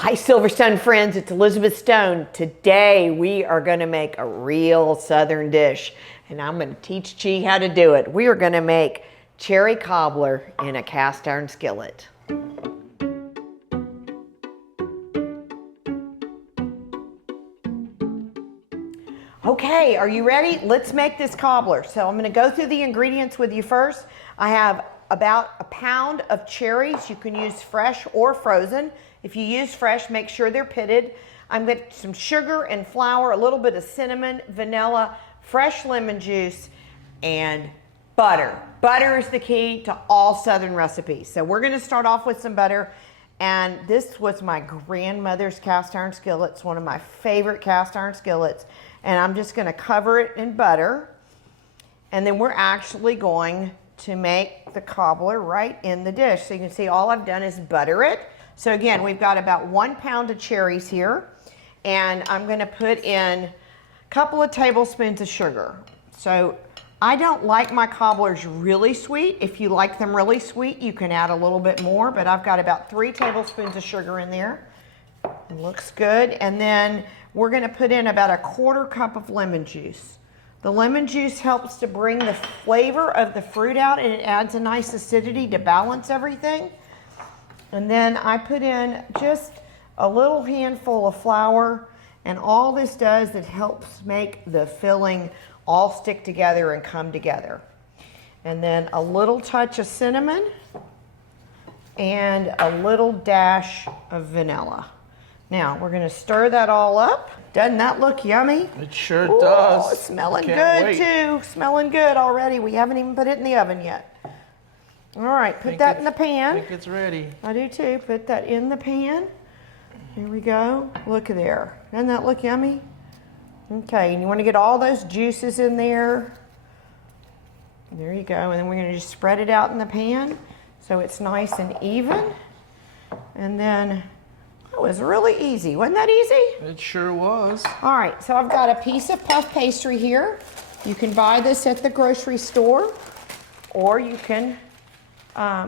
Hi Silverstone friends, it's Elizabeth Stone. Today we are going to make a real southern dish and I'm going to teach Chi how to do it. We are going to make cherry cobbler in a cast iron skillet. Okay, are you ready? Let's make this cobbler. So I'm going to go through the ingredients with you first. I have about a pound of cherries. You can use fresh or frozen. If you use fresh, make sure they're pitted. I'm going to some sugar and flour, a little bit of cinnamon, vanilla, fresh lemon juice, and butter. Butter is the key to all southern recipes. So we're going to start off with some butter. And this was my grandmother's cast iron skillet. It's one of my favorite cast iron skillets. And I'm just going to cover it in butter. And then we're actually going to make the cobbler right in the dish. So you can see all I've done is butter it. So again, we've got about 1 pound of cherries here. And I'm going to put in a couple of tablespoons of sugar. So I don't like my cobblers really sweet. If you like them really sweet, you can add a little bit more, but I've got about 3 tablespoons of sugar in there. It looks good. And then we're going to put in about a 1/4 cup of lemon juice. The lemon juice helps to bring the flavor of the fruit out and it adds a nice acidity to balance everything. And then I put in just a little handful of flour, and all this does, it helps make the filling all stick together and come together. And then a little touch of cinnamon and a little dash of vanilla. Now we're going to stir that all up. Doesn't that look yummy? It sure does. It's smelling good too. Smelling good already. We haven't even put it in the oven yet. All right, put that in the pan. I think it's ready. I do too. Put that in the pan. Here we go. Look there. Doesn't that look yummy? Okay, and you want to get all those juices in there. There you go. And then we're going to just spread it out in the pan so it's nice and even. And then, it was really easy. Wasn't that easy? It sure was. All right, so I've got a piece of puff pastry here. You can buy this at the grocery store, or you can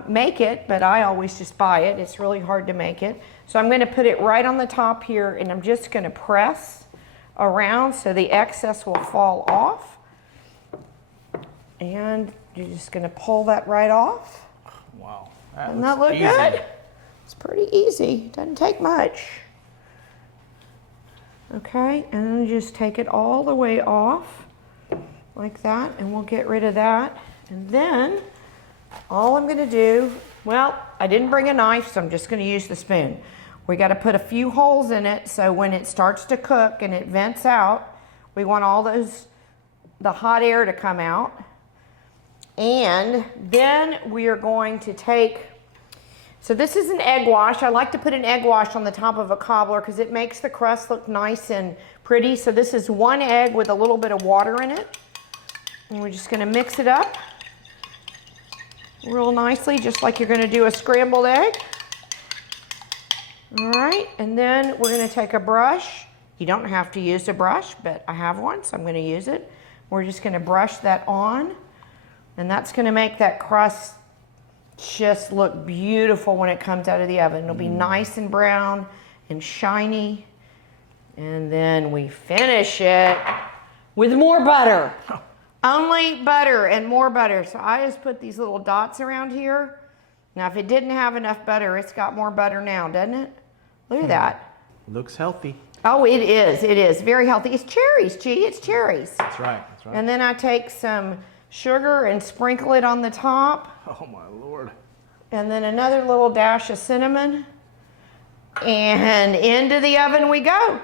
make it, but I always just buy it. It's really hard to make it. So I'm going to put it right on the top here, and I'm just going to press around so the excess will fall off. And you're just going to pull that right off. Wow. Doesn't that look good? It's pretty easy. Doesn't take much. Okay, and then just take it all the way off like that, and we'll get rid of that. And then all I'm going to do, well, I didn't bring a knife, so I'm just going to use the spoon. We got to put a few holes in it so when it starts to cook and it vents out, we want all the hot air to come out. And then we are going to take, so this is an egg wash. I like to put an egg wash on the top of a cobbler because it makes the crust look nice and pretty. So this is 1 egg with a little bit of water in it. And we're just going to mix it up real nicely, just like you're going to do a scrambled egg. All right, and then we're going to take a brush. You don't have to use a brush, but I have one, so I'm going to use it. We're just going to brush that on, and that's going to make that crust just look beautiful when it comes out of the oven. It'll be nice and brown and shiny. And then we finish it with more butter. Only butter and more butter. So I just put these little dots around here. Now if it didn't have enough butter, it's got more butter now, doesn't it? Look at that. Looks healthy. Oh, it is. It is very healthy. It's cherries, Chi. It's cherries. That's right. That's right. And then I take some sugar and sprinkle it on the top. Oh my Lord. And then another little dash of cinnamon. And into the oven we go.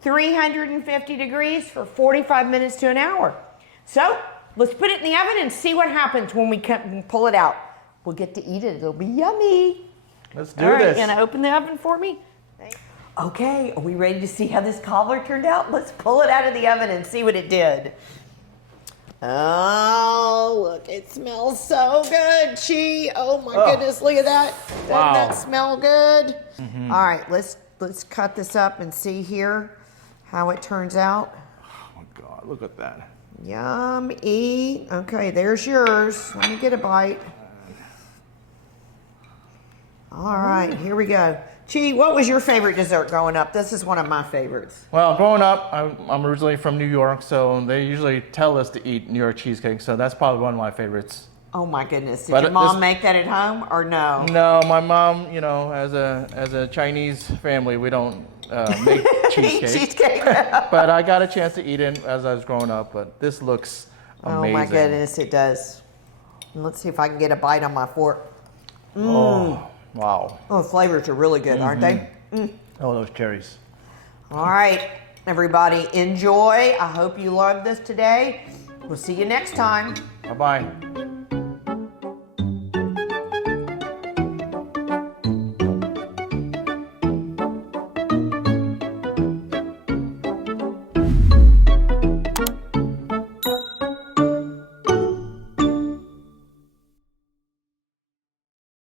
350 degrees for 45 minutes to an hour. So let's put it in the oven and see what happens when we pull it out. We'll get to eat it. It'll be yummy. Let's do this. All right, this. you gonna open the oven for me? Okay, are we ready to see how this cobbler turned out? Let's pull it out of the oven and see what it did. Oh, look, it smells so good, Chi. Oh my goodness, look at that. Doesn't that smell good? Mm-hmm. All right, let's cut this up and see here how it turns out. Oh my God, look at that. Yummy. Okay, there's yours. Let me get a bite. All right, here we go. Gee, what was your favorite dessert growing up? This is one of my favorites. Well, growing up, I'm originally from New York, so they usually tell us to eat New York cheesecake. So that's probably one of my favorites. Oh my goodness! Did But your mom make that at home or no? No, my mom, you know, as a Chinese family, we don't make cheesecake. Cheesecake. But I got a chance to eat it as I was growing up. But this looks amazing. Oh my goodness, it does. Let's see if I can get a bite on my fork. Oh, wow. Oh, the flavors are really good, aren't they? Oh, those cherries. All right, everybody, enjoy. I hope you loved this today. We'll see you next time. Bye-bye.